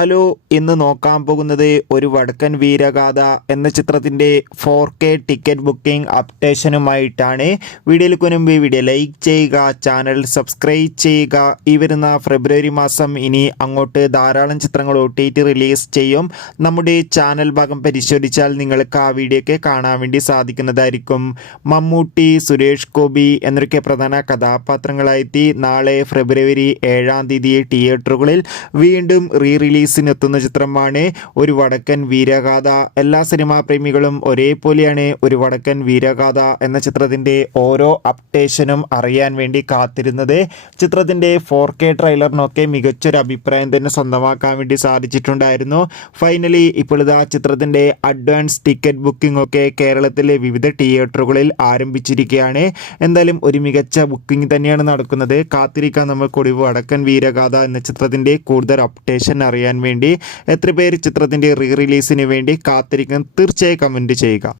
Hello ഇന്ന് നോക്കാൻ പോകുന്നത് ഒരു വടക്കൻ വീരഗാഥ എന്ന ചിത്രത്തിന്റെ ഫോർ കെ ടിക്കറ്റ് ബുക്കിംഗ് അപ്ഡേഷനുമായിട്ടാണ് വീഡിയോയിൽ മുൻപ് വീഡിയോ ലൈക്ക് ചെയ്യുക ചാനൽ സബ്സ്ക്രൈബ് ചെയ്യുക. ഈ വരുന്ന ഫെബ്രുവരി മാസം ഇനി അങ്ങോട്ട് ധാരാളം ചിത്രങ്ങൾ ഒ റിലീസ് ചെയ്യും. നമ്മുടെ ചാനൽ ഭാഗം പരിശോധിച്ചാൽ നിങ്ങൾക്ക് ആ വീഡിയോ ഒക്കെ കാണാൻ വേണ്ടി സാധിക്കുന്നതായിരിക്കും. മമ്മൂട്ടി സുരേഷ് ഗോപി എന്നൊക്കെ പ്രധാന കഥാപാത്രങ്ങളായെത്തി നാളെ ഫെബ്രുവരി ഏഴാം തീയതി തിയേറ്ററുകളിൽ വീണ്ടും റീ റിലീസിനെത്തുന്ന ചിത്രമാണ് ഒരു വടക്കൻ വീരഗാഥ. എല്ലാ സിനിമാ പ്രേമികളും ഒരേപോലെയാണ് ഒരു വടക്കൻ വീരഗാഥ എന്ന ചിത്രത്തിന്റെ ഓരോ അപ്ഡേഷനും അറിയാൻ വേണ്ടി കാത്തിരുന്നത്. ചിത്രത്തിന്റെ ഫോർ കെ ട്രെയിലറിനൊക്കെ മികച്ചൊരു അഭിപ്രായം തന്നെ സ്വന്തമാക്കാൻ വേണ്ടി സാധിച്ചിട്ടുണ്ടായിരുന്നു. ഫൈനലി ഇപ്പോഴിതാ ചിത്രത്തിന്റെ അഡ്വാൻസ് ടിക്കറ്റ് ബുക്കിംഗ് ഒക്കെ കേരളത്തിലെ വിവിധ തിയേറ്ററുകളിൽ ആരംഭിച്ചിരിക്കുകയാണ്. എന്തായാലും ഒരു മികച്ച ബുക്കിംഗ് തന്നെയാണ് നടക്കുന്നത്. കാത്തിരിക്കാൻ നമുക്ക് ഒടിവ് വടക്കൻ വീരഗാഥ എന്ന ചിത്രത്തിന്റെ കൂടുതൽ അപ്ഡേഷൻ അറിയാൻ വേണ്ടി. എത്ര പേര് ചിത്രത്തിന്റെ റീ റിലീസിന് വേണ്ടി കാത്തിരിക്കും തീർച്ചയായും കമന്റ് ചെയ്യുക.